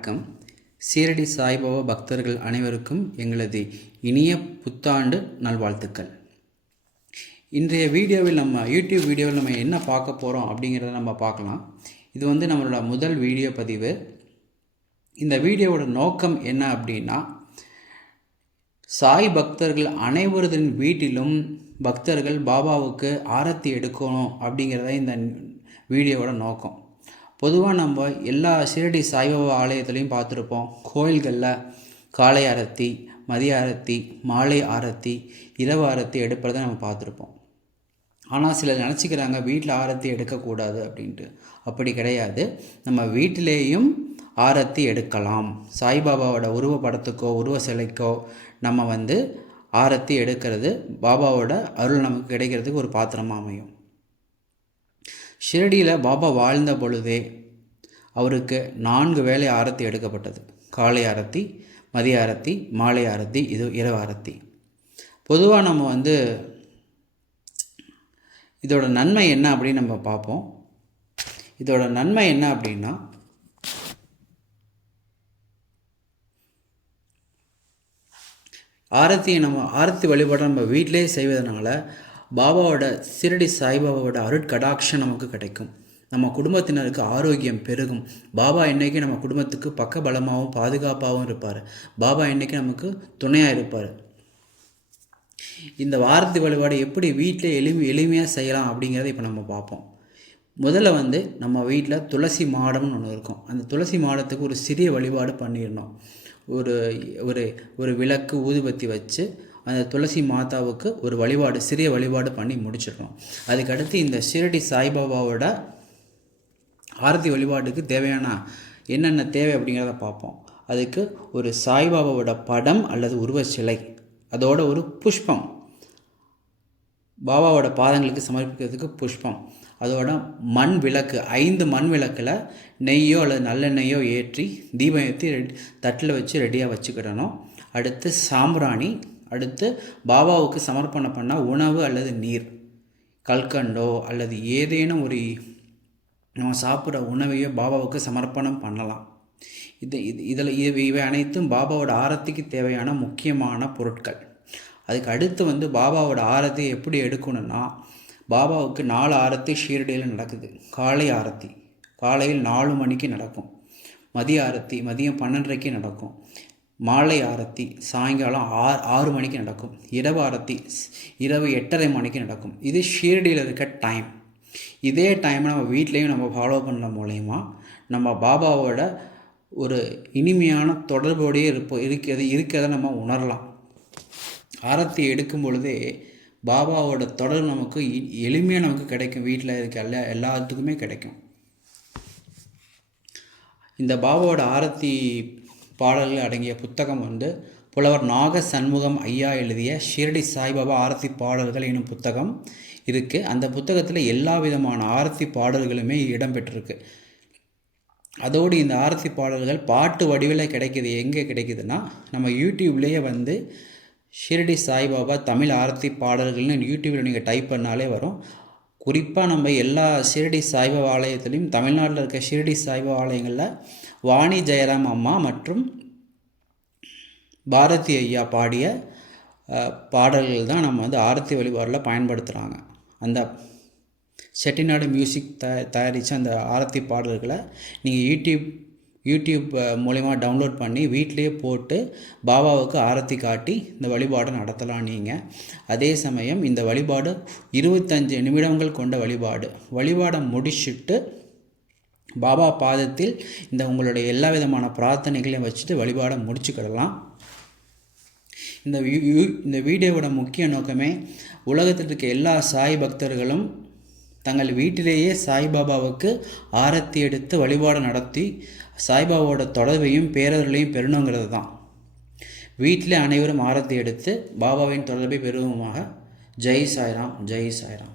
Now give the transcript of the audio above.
வணக்கம். சீரடி சாய்பாபா பக்தர்கள் அனைவருக்கும் எங்களது இனிய புத்தாண்டு நல்வாழ்த்துக்கள். இன்றைய வீடியோவில் யூடியூப் வீடியோவில் நம்ம என்ன பார்க்க போகிறோம் அப்படிங்கிறத நம்ம பார்க்கலாம். இது நம்மளோட முதல் வீடியோ பதிவு. இந்த வீடியோவோட நோக்கம் என்ன அப்படின்னா, சாய் பக்தர்கள் அனைவரின் வீட்டிலும் பக்தர்கள் பாபாவுக்கு ஆரத்தி எடுக்கணும் அப்படிங்கிறத இந்த வீடியோவோட நோக்கம். பொதுவாக நம்ம எல்லா ஷிரடி சாய்பாபா ஆலயத்துலேயும் பார்த்துருப்போம். கோயில்களில் காலை ஆரத்தி, மதிய ஆரத்தி, மாலை ஆரத்தி, இரவு ஆரத்தி எடுப்பதை நம்ம பார்த்துருப்போம். ஆனால் சிலர் நினச்சிக்கிறாங்க வீட்டில் ஆரத்தி எடுக்கக்கூடாது அப்படின்ட்டு. அப்படி கிடையாது. நம்ம வீட்டிலேயும் ஆரத்தி எடுக்கலாம். சாய்பாபாவோட உருவப்படத்துக்கோ உருவ சிலைக்கோ நம்ம ஆரத்தி எடுக்கிறது பாபாவோட அருள் நமக்கு கிடைக்கிறதுக்கு ஒரு பாத்திரமாக அமையும். ஷிரடியில் பாபா வாழ்ந்த பொழுதே அவருக்கு 4 வேளை ஆரத்தி எடுக்கப்பட்டது. காலை ஆரத்தி, மதிய ஆரத்தி, மாலை ஆரத்தி, இது இரவு ஆரத்தி. பொதுவாக நம்ம இதோட நன்மை என்ன அப்படின்னு நம்ம பார்ப்போம். இதோட நன்மை என்ன அப்படின்னா, ஆரத்தி வழிபாடு நம்ம வீட்டிலே செய்வதனால பாபாவோட ஷிரடி சாய்பாபாவோட அருட்கடாட்சம் நமக்கு கிடைக்கும். நம்ம குடும்பத்தினருக்கு ஆரோக்கியம் பெருகும். பாபா என்றைக்கு நம்ம குடும்பத்துக்கு பக்க பலமாகவும் பாதுகாப்பாகவும் இருப்பார். பாபா என்றைக்கு நமக்கு துணையாக இருப்பார். இந்த ஆரத்தி வழிபாடு எப்படி வீட்டில் எளிமையாக செய்யலாம் அப்படிங்கிறத இப்போ நம்ம பார்ப்போம். முதல்ல நம்ம வீட்டில் துளசி மாடம்னு ஒன்று இருக்கும். அந்த துளசி மாடத்துக்கு ஒரு சிறிய வழிபாடு பண்ணிடணும். ஒரு விளக்கு ஊதுபத்தி வச்சு அந்த துளசி மாதாவுக்கு ஒரு வழிபாடு, சிறிய வழிபாடு பண்ணி முடிச்சிடணும். அதுக்கடுத்து இந்த ஷிரடி சாய்பாபாவோட ஆரத்தி வழிபாட்டுக்கு தேவையான என்னென்ன தேவை அப்படிங்கிறத பார்ப்போம். அதுக்கு ஒரு சாய்பாபாவோட படம் அல்லது உருவ சிலை, அதோட ஒரு புஷ்பம், பாபாவோட பாதங்களுக்கு சமர்ப்பிக்கிறதுக்கு புஷ்பம், அதோட மண் விளக்கு, 5 மண் விளக்கில் நெய்யோ அல்லது நல்லெண்ணெய்யோ ஏற்றி தீபம் ஏற்றி தட்டில் வச்சு ரெடியாக வச்சுக்கிடணும். அடுத்து சாம்பிராணி, அடுத்து பாபாவுக்கு சமர்ப்பணம் பண்ணால் உணவு அல்லது நீர், கல்கண்டோ அல்லது ஏதேனும் ஒரு நம்ம சாப்பிட்ற உணவையோ பாபாவுக்கு சமர்ப்பணம் பண்ணலாம். இவை அனைத்தும் பாபாவோட ஆரத்திக்கு தேவையான முக்கியமான பொருட்கள். அதுக்கு அடுத்து பாபாவோட ஆரத்தி எப்படி எடுக்கணும்னா, பாபாவுக்கு 4 ஆரத்தி ஷீரடியில் நடக்குது. காலை ஆரத்தி காலையில் 4 மணிக்கு நடக்கும். மதிய ஆரத்தி மதியம் 12:30 நடக்கும். மாலை ஆரத்தி சாயங்காலம் 6 மணிக்கு நடக்கும். இரவு ஆரத்தி இரவு 8:30 மணிக்கு நடக்கும். இது ஷீரடியில் இருக்க டைம். இதே டைமை நம்ம வீட்லேயும் நம்ம ஃபாலோ பண்ணுற மூலயமா நம்ம பாபாவோட ஒரு இனிமையான தொடர்போடையே இருக்கிறத நம்ம உணரலாம். ஆரத்தி எடுக்கும் பொழுதே பாபாவோட தொடர்பு நமக்கு எளிமையாக நமக்கு கிடைக்கும். வீட்டில் இருக்க எல்லாத்துக்குமே கிடைக்கும். இந்த பாபாவோட ஆரத்தி பாடல்கள் அடங்கிய புத்தகம் புலவர் நாக சண்முகம் ஐயா எழுதிய ஷிரடி சாய்பாபா ஆரத்தி பாடல்கள் என்னும் புத்தகம் இருக்குது. அந்த புத்தகத்தில் எல்லா விதமான ஆரத்தி பாடல்களுமே இடம்பெற்றிருக்கு. அதோடு இந்த ஆரத்தி பாடல்கள் பாட்டு வடிவில் கிடைக்கிது. எங்கே கிடைக்குதுன்னா, நம்ம யூடியூப்லேயே ஷிரடி சாய்பாபா தமிழ் ஆரத்தி பாடல்கள்னு யூடியூப்பில் நீங்கள் டைப் பண்ணாலே வரும். குறிப்பாக நம்ம எல்லா ஷிரடி சாய்பாபா ஆலயத்துலேயும், தமிழ்நாட்டில் இருக்க ஷிரடி சாய்பாபா ஆலயங்களில் வாணி ஜெயராம் அம்மா மற்றும் பாரதி ஐயா பாடிய பாடல்கள் தான் நம்ம ஆரத்தி வழிபாடில் பயன்படுத்துகிறாங்க. அந்த செட்டிநாடு மியூசிக் தயாரித்த அந்த ஆரத்தி பாடல்களை நீங்கள் யூடியூப் மூலமா டவுன்லோட் பண்ணி வீட்டிலேயே போட்டு பாபாவுக்கு ஆரத்தி காட்டி இந்த வழிபாடை நடத்தலாம் நீங்கள். அதே சமயம் இந்த வழிபாடு 25 நிமிடங்கள் கொண்ட வழிபாடை முடிச்சுட்டு பாபா பாதத்தில் உங்களுடைய எல்லா விதமான பிரார்த்தனைகளையும் வச்சுட்டு வழிபாடை முடிச்சுக்கிடலாம். இந்த வீடியோவோட முக்கிய நோக்கமே, உலகத்தில் இருக்க எல்லா சாய் பக்தர்களும் தங்கள் வீட்டிலேயே சாய்பாபாவுக்கு ஆரத்தி எடுத்து வழிபாடு நடத்தி சாய்பாபாவோட தொடர்பையும் பேரர்களையும் பெறணுங்கிறது தான். வீட்டிலே அனைவரும் ஆரத்தி எடுத்து பாபாவின் தொடர்பை பெறுவோமாக. ஜெய் சாய்ராம், ஜெய் சாய்ராம்.